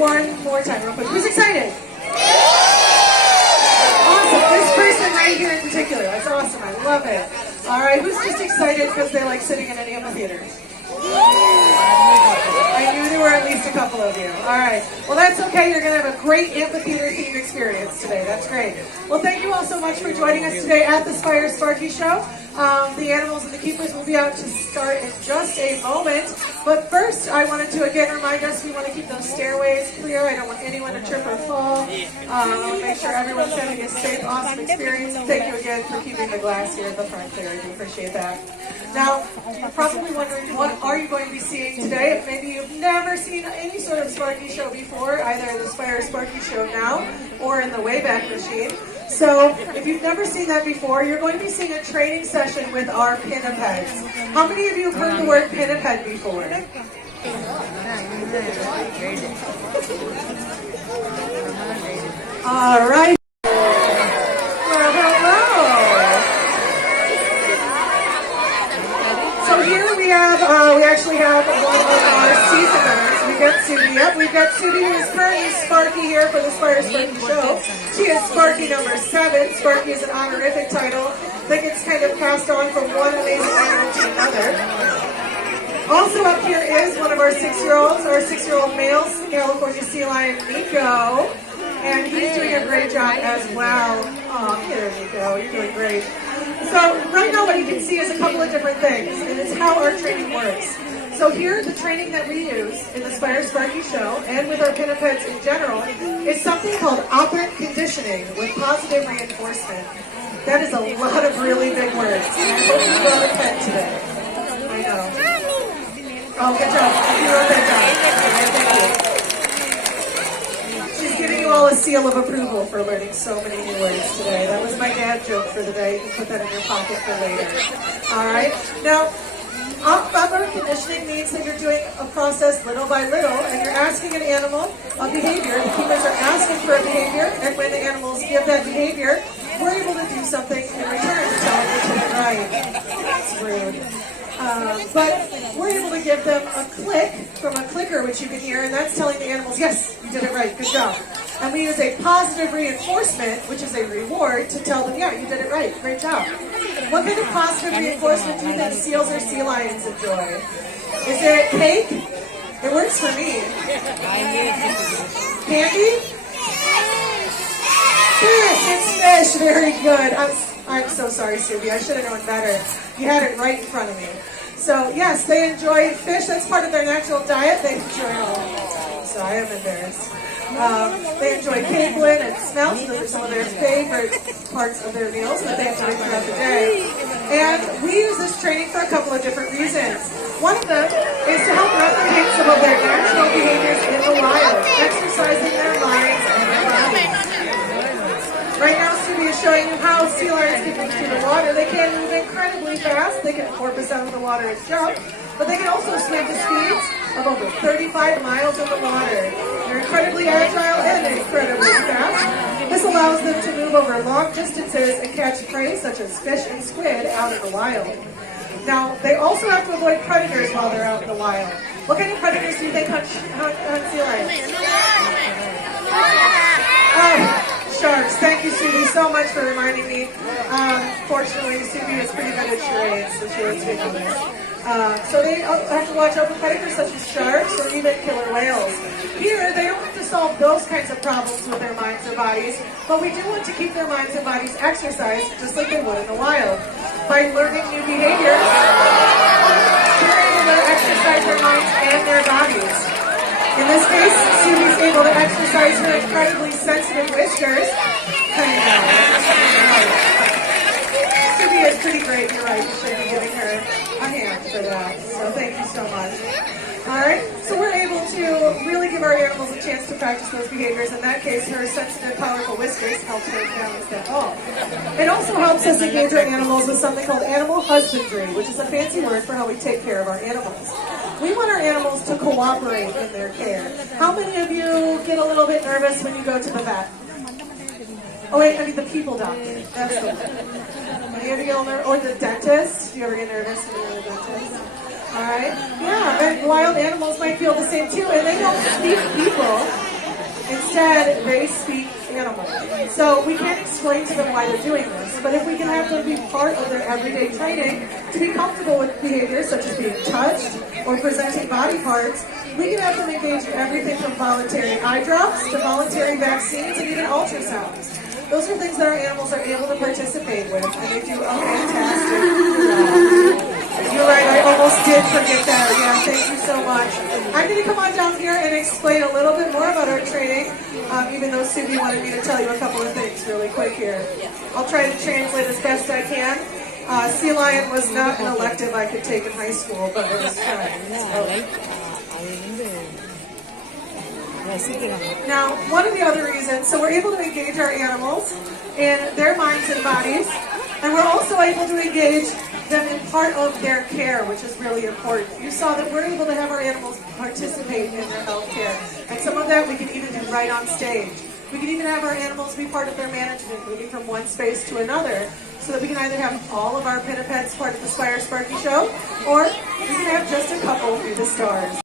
one more time real quick. Who's excited? Awesome. This person right here in particular. That's awesome. I love it. All right. Who's just excited because they like sitting in an amphitheater? I knew there were at least a couple of you. All right. Well, that's okay. You're going to have a great amphitheater-themed experience today. That's great. Well, thank you all so much for joining us today at the Spire Sparky Show. The animals and the keepers will be out to start in just a moment. But first, I wanted to again remind us we want to keep those stairways clear. I don't want anyone to trip or fall. Make sure everyone's having a safe, awesome experience. Thank you again for keeping the glass here at the front clear. I do appreciate that. Now, you're probably wondering, what are you going to be seeing today? If maybe you've never seen any sort of Sparky show before, either the Spire Sparky show now or in the Wayback Machine. So, if you've never seen that before, you're going to be seeing a training session with our pinnipeds. How many of you have heard the word pinniped before? All right. Well, hello. So here we actually have one of our season members. We've got Subi, who is currently Sparky here for the Spire Sparky show. She is Sparky number 7. Sparky is an honorific title that gets kind of passed on from one amazing animal to another. Also up here is one of our 6-year-olds, our 6-year-old male California sea lion, Nico. And he's doing a great job as well. Oh, here, Nico, you're doing great. So right now what you can see is a couple of different things, and it's how our training works. So here, the training that we use in the Spire Sparky show, and with our pinnipeds in general, is something called operant conditioning with positive reinforcement. That is a lot of really big words. And I hope you brought a pen today. I know. Oh, good job. You wrote that down. Thank you. She's giving you all a seal of approval for learning so many new words today. That was my dad joke for the day. You can put that in your pocket for later. All right. Now, operant conditioning means that you're doing a process little by little, and you're asking an animal a behavior. The keepers are asking for a behavior, and when the animals give that behavior, we're able to do something in return to tell them they did it right. That's rude. But we're able to give them a click from a clicker, which you can hear, and that's telling the animals, yes, you did it right, good job. And we use a positive reinforcement, which is a reward, to tell them, yeah, you did it right, great job. What kind of positive reinforcement do you think seals or sea lions enjoy? Is it cake? It works for me. Candy? Fish, it's fish, very good. I'm so sorry, Subi, I should have known better. You had it right in front of me. So yes, they enjoy fish. That's part of their natural diet. They enjoy all. So I am embarrassed. They enjoy capelin and smelts. Those are some of their favorite parts of their meals that they enjoy throughout the day. And we use this training for a couple of different reasons. One of them is to help replicate some of their natural behaviors in the wild, exercising their minds and their bodies. Right now, Subi is showing you how sea lions can move through the water. They can move incredibly fast. They can porpoise out of the water and jump, but they can also swim to speeds of over 35 miles in the water. They're incredibly agile and incredibly fast. This allows them to move over long distances and catch prey such as fish and squid out in the wild. Now, they also have to avoid predators while they're out in the wild. What kind of predators do you think hunt sea lions? Sharks. Thank you, Subi, so much for reminding me. Fortunately, Subi is pretty good at charades, so she was being honest. So they have to watch out for predators such as sharks or even killer whales. Here, they don't have to solve those kinds of problems with their minds or bodies, but we do want to keep their minds and bodies exercised just like they would in the wild. By learning new behaviors, they're able to exercise their minds and their bodies. In this case, Subi's able to exercise her incredibly sensitive whiskers. Subi is pretty great, you're right. You should be giving her a hand for that. So thank you so much. Alright, so we're able to really give our animals a chance to practice those behaviors. In that case, her sensitive, powerful whiskers help her balance that ball. It also helps us engage our animals with something called animal husbandry, which is a fancy word for how we take care of our animals. We want our animals to cooperate in their care. How many of you get a little bit nervous when you go to the vet? Oh wait, I mean the people doctor. That's the one. Any of you get nervous? Or the dentist? Do you ever get nervous when you go to the dentist? Alright? Yeah, and wild animals might feel the same too, and they don't speak people. Instead, they speak animal. So we can't explain to them why they're doing this, but if we can have them be part of their everyday training to be comfortable with behaviors such as being touched or presenting body parts, we can have them engage in everything from voluntary eye drops to voluntary vaccines and even ultrasounds. Those are things that our animals are able to participate with, and they do a fantastic job. You're right, I almost did forget that. Yeah, thank you so much. I'm going to come on down here and explain a little bit more about our training, even though Subi wanted me to tell you a couple of things really quick here. I'll try to translate as best I can. Sea lion was not an elective I could take in high school, but it was fun. Now, one of the other reasons, so we're able to engage our animals in their minds and bodies, and we're also able to engage them in part of their care, which is really important. You saw that we're able to have our animals participate in their health care, and some of that we can even do right on stage. We can even have our animals be part of their management, moving from one space to another, so that we can either have all of our pinnipeds part of the Spire Sparky show, or we can have just a couple through the stars.